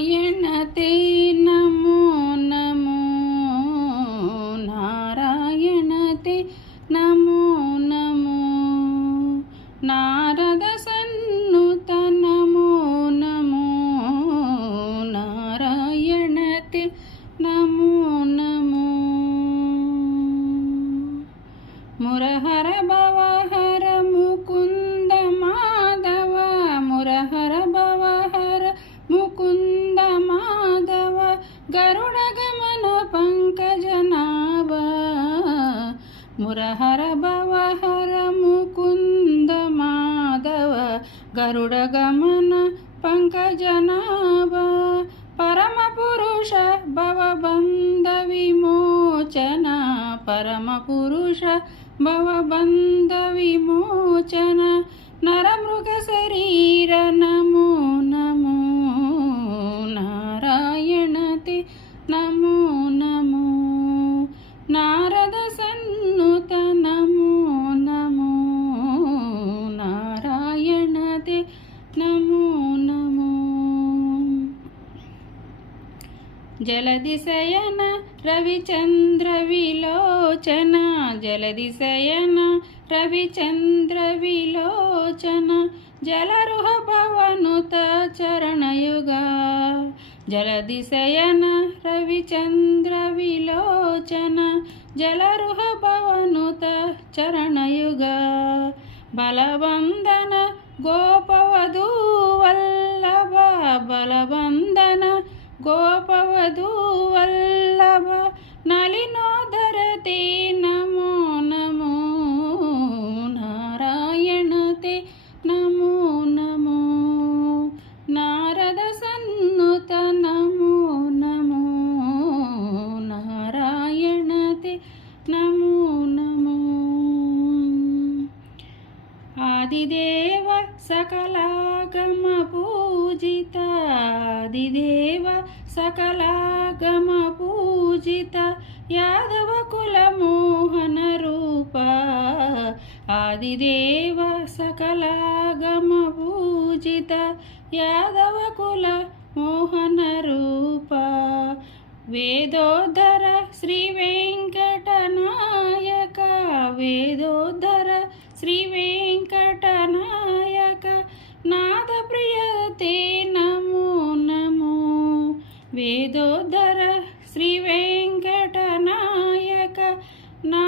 నారాయణ తే నమో నమో నారాయణ తే నమో నమో నారద సన్నుత నమో నమో నారాయణ తే నమో నమో. మురహర భవహర మురహర భవహర ముకుంద మాధవ గరుడ గమన పంకజనాభ పరమ పురుష భవబంధ విమోచన పరమ పురుష భవబంధ విమోచన నరమృగ శరీర నమో నమో నారాయణతే నమో జలదిశయన రవిచంద్ర విలోచన జలదిశయన రవిచంద్ర విలోచన జలరుహ భవనుత చరణయుగా జలదిశయన రవిచంద్ర విలోచన జలరుహ భవనుత చరణయుగా బలవందన గోపవధూ వల్లభ బలవందన గోపవధూ వల్లభ నలినోదర తే నమో నమో నారాయణ తే నమో నమో నారద సన్నుత నమో నమో నారాయణ తే నమో నమో ఆదిదేవ సకలాగమ పూజిత ఆదిదేవ సకలాగమ పూజిత యాదవ కుల మోహన రూప ఆదిదేవ సకలాగమ పూజిత యాదవ కుల మోహన రూప వేదోద్ధర శ్రీ వెంకటనాయక వేదో ते नमो नमो वेदोधर श्रीवेङ्कटनायक ना